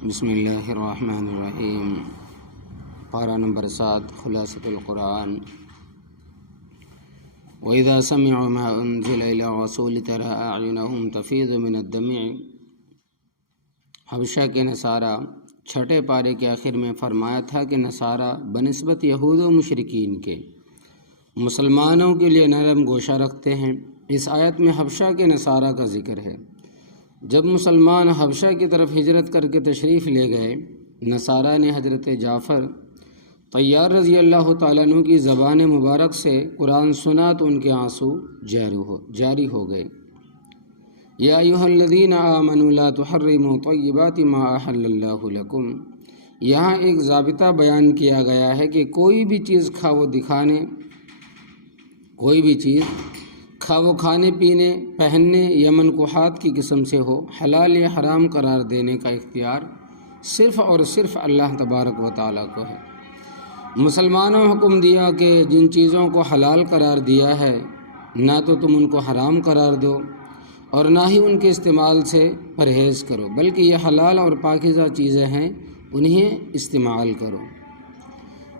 بسم اللہ الرحمن الرحیم۔ پارہ نمبر 7 خلاصۃ القرآن۔ وَإِذَا سَمِعُوا مَا أُنزِلَ إِلَى الرَّسُولِ تَرَىٰ أَعْيُنَهُمْ تَفِيضُ مِنَ الدَّمْعِ۔ حبشہ کے نصارہ چھٹے پارے کے آخر میں فرمایا تھا کہ نصارہ بنسبت یہود و مشرکین کے مسلمانوں کے لیے نرم گوشہ رکھتے ہیں۔ اس آیت میں حبشہ کے نصارہ کا ذکر ہے۔ جب مسلمان حبشہ کی طرف ہجرت کر کے تشریف لے گئے، نصارہ نے حضرت جعفر طیار رضی اللہ تعالیٰ عنہ کی زبان مبارک سے قرآن سنا تو ان کے آنسو جاری ہو گئے۔ یا ایھا الذین آمنوا لا تحرموا طیبات ما احل اللہ لکم۔ یہاں ایک ضابطہ بیان کیا گیا ہے کہ کوئی بھی چیز کھاو کھانے پینے، پہننے یا منکوحات کی قسم سے ہو، حلال یا حرام قرار دینے کا اختیار صرف اور صرف اللہ تبارک و تعالیٰ کو ہے۔ مسلمانوں حکم دیا کہ جن چیزوں کو حلال قرار دیا ہے نہ تو تم ان کو حرام قرار دو اور نہ ہی ان کے استعمال سے پرہیز کرو، بلکہ یہ حلال اور پاکیزہ چیزیں ہیں، انہیں استعمال کرو۔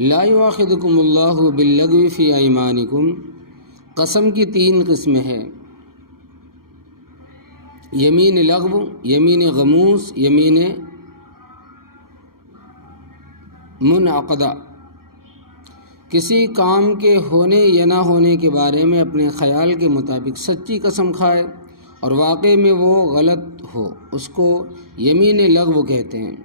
لا یؤاخذکم اللہ باللغو فی ایمانکم۔ قسم کی 3 قسمیں ہیں: یمین لغو، یمین غموس، یمین منعقدہ۔ کسی کام کے ہونے یا نہ ہونے کے بارے میں اپنے خیال کے مطابق سچی قسم کھائے اور واقع میں وہ غلط ہو، اس کو یمین لغو کہتے ہیں۔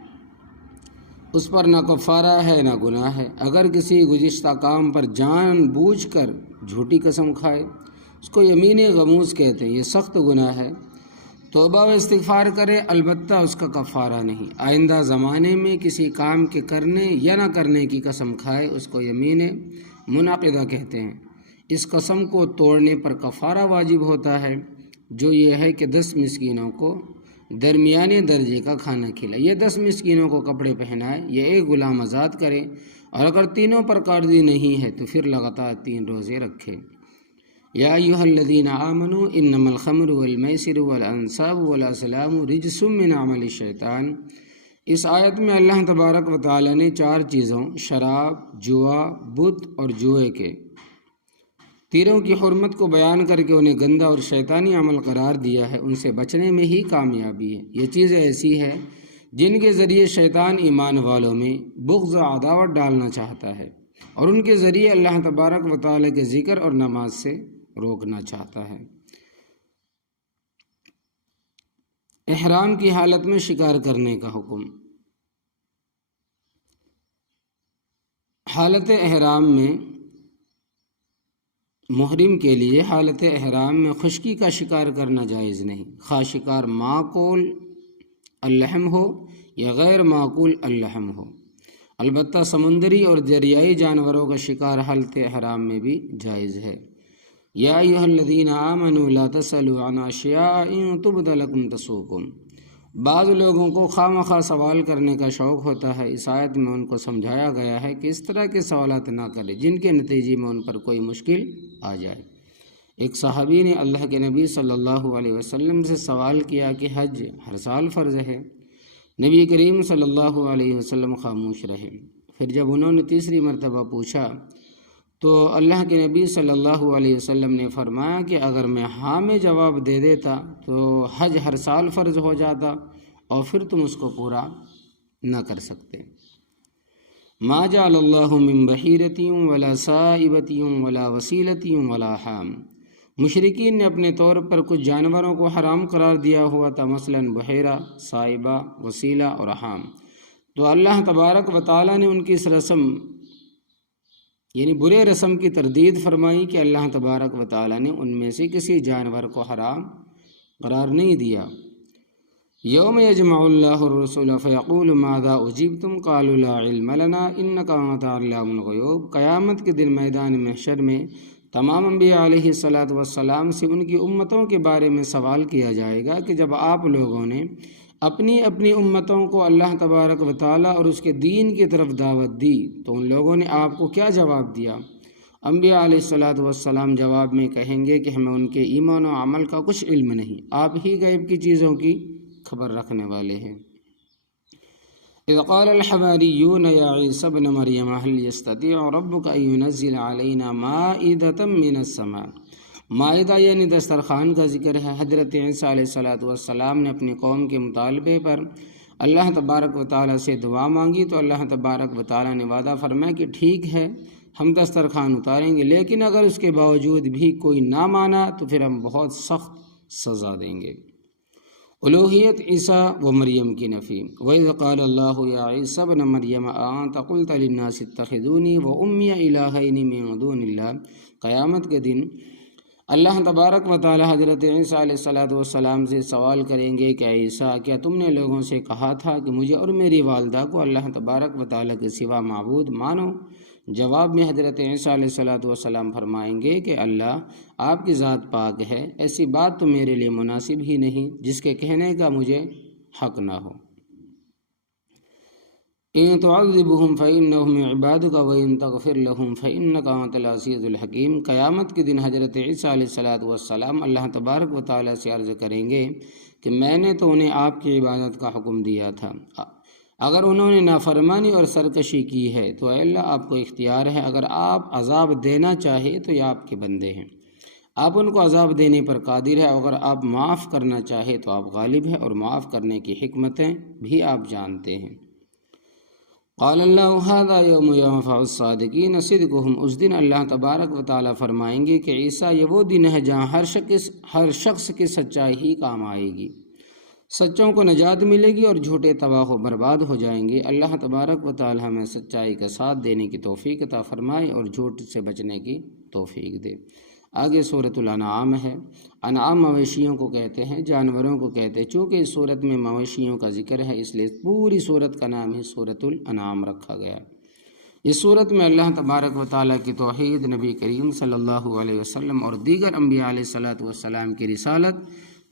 اس پر نہ کفارہ ہے نہ گناہ ہے۔ اگر کسی گزشتہ کام پر جان بوجھ کر جھوٹی قسم کھائے، اس کو یمین غموس کہتے ہیں۔ یہ سخت گناہ ہے۔ توبہ و استغفار کرے، البتہ اس کا کفارہ نہیں۔ آئندہ زمانے میں کسی کام کے کرنے یا نہ کرنے کی قسم کھائے، اس کو یمین منعقدہ کہتے ہیں۔ اس قسم کو توڑنے پر کفارہ واجب ہوتا ہے، جو یہ ہے کہ 10 مسکینوں کو درمیانے درجے کا کھانا کھلائے، یہ 10 مسکینوں کو کپڑے پہنائے، یہ 1 غلام آزاد کرے، اور اگر تینوں پر قادر نہیں ہے تو پھر لگاتار 3 روزے رکھے۔ یا ایھا الذین آمنوا انما الخمر والمیسر والانصاب والازلام رجس من عمل الشیطان۔ اس آیت میں اللہ تبارک و تعالی نے 4 چیزوں شراب، جوا، بت اور جوئے کے تیروں کی حرمت کو بیان کر کے انہیں گندا اور شیطانی عمل قرار دیا ہے۔ ان سے بچنے میں ہی کامیابی ہے۔ یہ چیزیں ایسی ہیں جن کے ذریعے شیطان ایمان والوں میں بغض و عداوت ڈالنا چاہتا ہے اور ان کے ذریعے اللہ تبارک و تعالی کے ذکر اور نماز سے روکنا چاہتا ہے۔ احرام کی حالت میں شکار کرنے کا حکم۔ حالت احرام میں محرم کے لیے حالت احرام میں خشکی کا شکار کرنا جائز نہیں، خواہ شکار معقول اللحم ہو یا غیر معقول اللحم ہو۔ البتہ سمندری اور دریائی جانوروں کا شکار حالت احرام میں بھی جائز ہے۔ یا ایھا الذین آمنوا لا تسألوا عن اشیاء ان تبد لکم تسؤکم۔ بعض لوگوں کو خواہ مخواہ سوال کرنے کا شوق ہوتا ہے۔ اس آیت میں ان کو سمجھایا گیا ہے کہ اس طرح کے سوالات نہ کریں جن کے نتیجے میں ان پر کوئی مشکل آ جائے۔ ایک صحابی نے اللہ کے نبی صلی اللہ علیہ وسلم سے سوال کیا کہ حج ہر سال فرض ہے؟ نبی کریم صلی اللہ علیہ وسلم خاموش رہے۔ پھر جب انہوں نے تیسری مرتبہ پوچھا تو اللہ کے نبی صلی اللہ علیہ وسلم نے فرمایا کہ اگر میں ہاں میں جواب دے دیتا تو حج ہر سال فرض ہو جاتا اور پھر تم اس کو پورا نہ کر سکتے۔ ما جعل اللہ من بحیرۃ ولا سائبۃ ولا وسیلۃ ولا حام۔ مشرکین نے اپنے طور پر کچھ جانوروں کو حرام قرار دیا ہوا تھا، مثلا بحیرہ، سائبہ، وسیلہ اور حام۔ تو اللہ تبارک و تعالیٰ نے ان کی اس رسم یعنی برے رسم کی تردید فرمائی کہ اللہ تبارک و تعالیٰ نے ان میں سے کسی جانور کو حرام قرار نہیں دیا۔ یوم یجمع اللہ الرسل فیقول ماذا اجیبتم قالوا لا علم لنا انک انت علام الغیوب۔ قیامت کے دن میدان محشر میں تمام انبیاء علیہ السلام سے ان کی امتوں کے بارے میں سوال کیا جائے گا کہ جب آپ لوگوں نے اپنی اپنی امتوں کو اللہ تبارک و تعالیٰ اور اس کے دین کی طرف دعوت دی تو ان لوگوں نے آپ کو کیا جواب دیا؟ انبیاء علیہ السلام جواب میں کہیں گے کہ ہمیں ان کے ایمان و عمل کا کچھ علم نہیں، آپ ہی غیب کی چیزوں کی خبر رکھنے والے ہیں۔ اذ قال الحواریون یا عیسی ابن مریم هل یستطیع ربک ان ینزل علینا مائدۃ من السماء۔ مائدہ یعنی دسترخوان کا ذکر ہے۔ حضرت عیسیٰ علیہ السلام نے اپنی قوم کے مطالبے پر اللہ تبارک و تعالیٰ سے دعا مانگی تو اللہ تبارک و تعالیٰ نے وعدہ فرمایا کہ ٹھیک ہے ہم دسترخوان اتاریں گے، لیکن اگر اس کے باوجود بھی کوئی نہ مانا تو پھر ہم بہت سخت سزا دیں گے۔ الوہیت عیسیٰ و مریم کی نفی۔ وَإِذْ قَالَ اللَّهُ يَا عِيسَى ابْنَ مَرْيَمَ أَأَنْتَ قُلْتَ لِلنَّاسِ اتَّخِذُونِي وَأُمِّيَ إِلَٰهَيْنِ مِن دُونِ اللَّهِ۔ قیامت کے دن اللہ تبارک و تعالی حضرت عیسیٰ علیہ السلام سے سوال کریں گے کہ عیسیٰ کیا تم نے لوگوں سے کہا تھا کہ مجھے اور میری والدہ کو اللہ تبارک و تعالی کے سوا معبود مانو؟ جواب میں حضرت عیسیٰ علیہ السلام فرمائیں گے کہ اللہ آپ کی ذات پاک ہے، ایسی بات تو میرے لیے مناسب ہی نہیں جس کے کہنے کا مجھے حق نہ ہو۔ ان تعذبهم فإنهم عبادك وإن تغفر لهم فإنك أنت العزيز الحكيم۔ قیامت کے دن حضرت عیسیٰ علیہ السلام اللہ تبارک و تعالیٰ سے عرض کریں گے کہ میں نے تو انہیں آپ کی عبادت کا حکم دیا تھا، اگر انہوں نے نافرمانی اور سرکشی کی ہے تو اے اللہ آپ کو اختیار ہے، اگر آپ عذاب دینا چاہے تو یہ آپ کے بندے ہیں، آپ ان کو عذاب دینے پر قادر ہے، اگر آپ معاف کرنا چاہے تو آپ غالب ہیں اور معاف کرنے کی حکمتیں بھی آپ جانتے ہیں۔ قال اللہ هذا یوم ينفع الصادقین صدقهم۔ اس دن اللہ تبارک و تعالیٰ فرمائیں گے کہ عیسیٰ یہ وہ دن ہے جہاں ہر شخص کی سچائی ہی کام آئے گی، سچوں کو نجات ملے گی اور جھوٹے تباہ و برباد ہو جائیں گے۔ اللہ تبارک و تعالیٰ ہمیں سچائی کا ساتھ دینے کی توفیق عطا فرمائے اور جھوٹ سے بچنے کی توفیق دے۔ آگے سورۃ الانعام ہے۔ انعام مویشیوں کو کہتے ہیں، جانوروں کو کہتے ہیں۔ چونکہ اس سورت میں مویشیوں کا ذکر ہے اس لیے پوری سورت کا نام ہی سورۃ الانعام رکھا گیا۔ اس سورت میں اللہ تبارک و تعالیٰ کی توحید، نبی کریم صلی اللہ علیہ وسلم اور دیگر انبیاء علیہ السلام کی رسالت،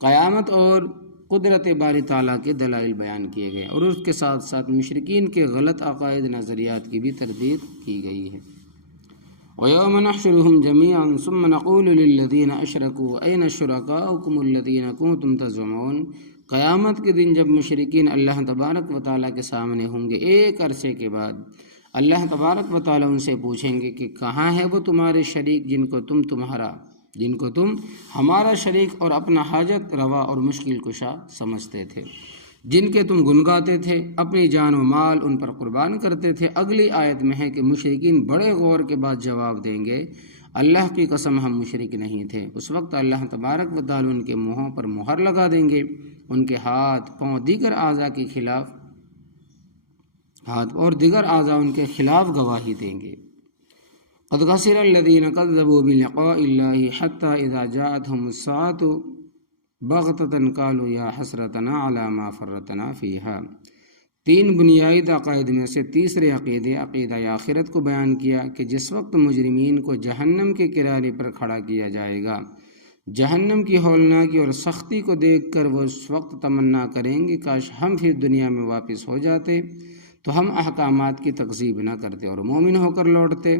قیامت اور قدرت باری تعالیٰ کے دلائل بیان کیے گئے اور اس کے ساتھ ساتھ مشرکین کے غلط عقائد نظریات کی بھی تردید کی گئی ہے۔ وَيَوْمَ نَحْشُرُهُمْ جَمِيعًا ثُمَّ نَقُولُ لِلَّذِينَ أَشْرَكُوا أَيْنَ شُرَكَاؤُكُمُ الَّذِينَ كُنتُمْ تَزْعُمُونَ۔ قیامت کے دن جب مشرکین اللہ تبارک و تعالیٰ کے سامنے ہوں گے، ایک عرصے کے بعد اللہ تبارک و تعالیٰ ان سے پوچھیں گے کہ کہاں ہے وہ تمہارے شریک جن کو تم ہمارا شریک اور اپنا حاجت روا اور مشکل کشا سمجھتے تھے، جن کے تم گنگاتے تھے، اپنی جان و مال ان پر قربان کرتے تھے۔ اگلی آیت میں ہے کہ مشرکین بڑے غور کے بعد جواب دیں گے اللہ کی قسم ہم مشرک نہیں تھے۔ اس وقت اللہ تبارک و تعالیٰ ان کے منہوں پر مہر لگا دیں گے، ان کے ہاتھ پاؤں دیگر اعضاء کے خلاف ان کے خلاف گواہی دیں گے۔ قد خسر الذین کذبوا بلقاء اللہ حتی اذا جاءتهم الساعة بغتة قالوا یا حسرتنا علی ما فرطنا فیہا۔ تین بنیادی عقائد میں سے تیسرے عقیدہ آخرت کو بیان کیا کہ جس وقت مجرمین کو جہنم کے کنارے پر کھڑا کیا جائے گا، جہنم کی ہولناکی اور سختی کو دیکھ کر وہ اس وقت تمنا کریں گے کاش ہم پھر دنیا میں واپس ہو جاتے تو ہم احکامات کی تکذیب نہ کرتے اور مومن ہو کر لوٹتے۔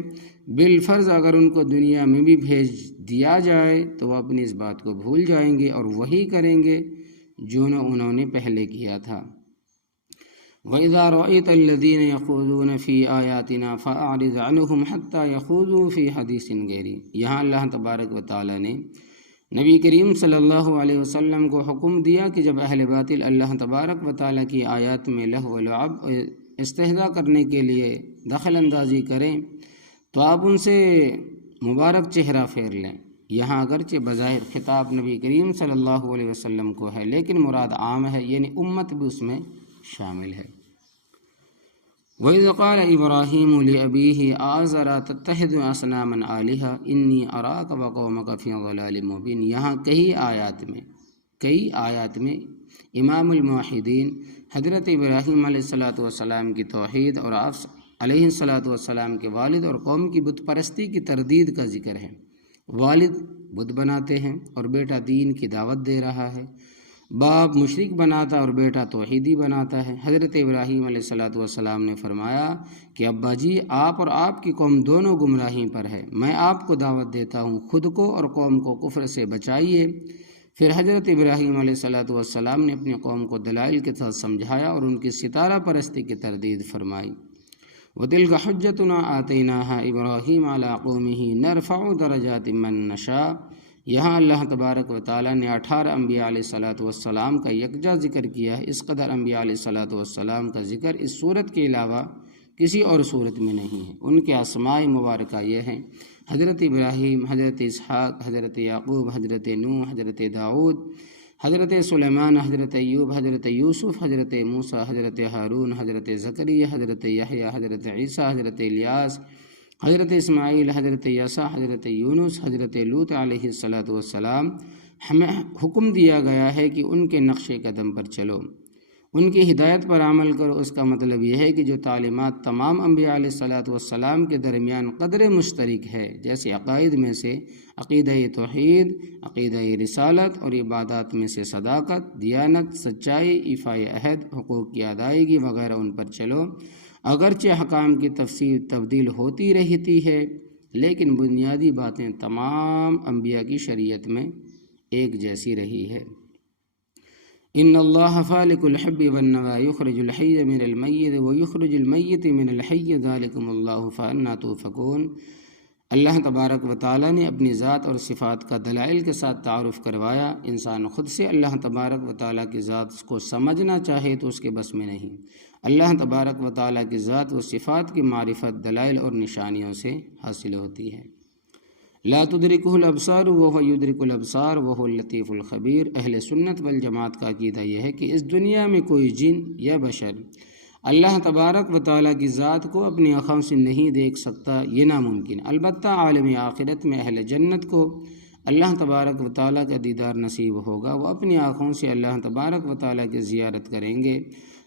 بالفرض اگر ان کو دنیا میں بھی بھیج دیا جائے تو وہ اپنی اس بات کو بھول جائیں گے اور وہی کریں گے جو انہوں نے پہلے کیا تھا۔ وَإِذَا رَأَيْتَ الَّذِينَ يَخُوضُونَ فِي آيَاتِنَا فَأَعْرِضْ عَنْهُمْ حَتَّى يَخُوضُوا فِي حَدِيثٍ غَيْرِهِ۔ یہاں اللہ تبارک و تعالیٰ نے نبی کریم صلی اللہ علیہ وسلم کو حکم دیا کہ جب اہل باطل اللہ تبارک و تعالیٰ کی آیات میں لہو و لعب استہزاء کرنے کے لیے دخل اندازی کریں تو آپ ان سے مبارک چہرہ پھیر لیں۔ یہاں اگرچہ بظاہر خطاب نبی کریم صلی اللہ علیہ وسلم کو ہے لیکن مراد عام ہے، یعنی امت بھی اس میں شامل ہے۔ وَإِذْ قَالَ إِبْرَاهِيمُ لِأَبِيهِ آزَرَ تَتَّخِذُ أَصْنَامًا آلِهَةً إِنِّي أَرَاكَ وَقَوْمَكَ فِي ضَلَالٍ مُبِينٍ۔ یہاں کئی آیات میں امام الموحدین حضرت ابراہیم علیہ السلام کی توحید اور آپ علیہ السلام کے والد اور قوم کی بت پرستی کی تردید کا ذکر ہے۔ والد بت بناتے ہیں اور بیٹا دین کی دعوت دے رہا ہے، باپ مشرک بناتا اور بیٹا توحیدی بناتا ہے۔ حضرت ابراہیم علیہ السلام نے فرمایا کہ ابا جی آپ اور آپ کی قوم دونوں گمراہی پر ہے، میں آپ کو دعوت دیتا ہوں خود کو اور قوم کو کفر سے بچائیے، پھر حضرت ابراہیم علیہ الصلوۃ والسلام نے اپنی قوم کو دلائل کے ساتھ سمجھایا اور ان کی ستارہ پرستی کی تردید فرمائی۔ وَتِلْكَ حُجَّتُنَا آتَيْنَاهَا إِبْرَاهِيمَ عَلَىٰ قَوْمِهِ نَرْفَعُ دَرَجَاتٍ مَّن نَّشَاءُ۔ یہاں اللہ تبارک و تعالیٰ نے 18 انبیاء علیہ الصلوۃ والسلام کا یکجا ذکر کیا ہے۔ اس قدر انبیاء علیہ الصلوۃ والسلام کا ذکر اس صورت کے علاوہ کسی اور صورت میں نہیں ہے۔ ان کے اسماء مبارکہ یہ ہیں: حضرت ابراہیم، حضرت اسحاق، حضرت یعقوب، حضرت نوح، حضرت داؤد، حضرت سلیمان، حضرت ایوب، حضرت یوسف، حضرت موسیٰ، حضرت ہارون، حضرت زکریا، حضرت یحییٰ، حضرت عیسیٰ، حضرت الیاس، حضرت اسماعیل، حضرت یسع، حضرت یونس، حضرت لوط علیہ الصلوۃ والسلام۔ ہمیں حکم دیا گیا ہے کہ ان کے نقش قدم پر چلو، ان کی ہدایت پر عمل کرو۔ اس کا مطلب یہ ہے کہ جو تعلیمات تمام انبیاء علیہ الصلوۃ والسلام کے درمیان قدر مشترک ہے، جیسے عقائد میں سے عقیدہ توحید، عقیدہ رسالت، اور عبادات میں سے صداقت، دیانت، سچائی، ایفاء عہد، حقوق کی ادائیگی وغیرہ، ان پر چلو۔ اگرچہ حکام کی تفسیر تبدیل ہوتی رہتی ہے، لیکن بنیادی باتیں تمام انبیاء کی شریعت میں ایک جیسی رہی ہے۔ ان اللہ فالق الحب والنوى یخرج الحی من المیت ویخرج المیت من الحی ذالکم اللہ فانا توفکون۔ اللہ تبارک و تعالیٰ نے اپنی ذات اور صفات کا دلائل کے ساتھ تعارف کروایا۔ انسان خود سے اللہ تبارک و تعالیٰ کی ذات کو سمجھنا چاہے تو اس کے بس میں نہیں۔ اللہ تبارک و تعالیٰ کی ذات و صفات کی معرفت دلائل اور نشانیوں سے حاصل ہوتی ہے۔ لا تدرکہ الابصار وہو یدرک الابصار وہو اللطیف الخبیر۔ اہل سنت والجماعت کا عقیدہ یہ ہے کہ اس دنیا میں کوئی جن یا بشر اللہ تبارک و تعالیٰ کی ذات کو اپنی آنکھوں سے نہیں دیکھ سکتا، یہ ناممکن۔ البتہ عالم آخرت میں اہل جنت کو اللہ تبارک و تعالیٰ کا دیدار نصیب ہوگا، وہ اپنی آنکھوں سے اللہ تبارک و تعالیٰ کی زیارت کریں گے،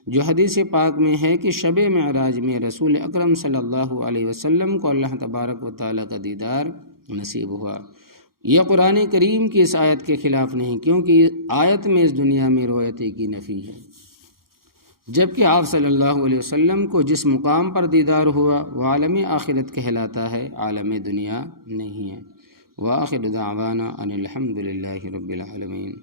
جو حدیث پاک میں ہے کہ شب معراج میں رسول اکرم صلی اللہ علیہ وسلم کو اللہ تبارک و تعالیٰ کا دیدار نصیب ہوا۔ یہ قرآن کریم کی اس آیت کے خلاف نہیں، کیونکہ آیت میں اس دنیا میں رؤیت کی نفی ہے، جبکہ آپ صلی اللہ علیہ وسلم کو جس مقام پر دیدار ہوا وہ عالم آخرت کہلاتا ہے، عالم دنیا نہیں ہے۔ وآخر دعوانا ان الحمد للہ رب العالمین۔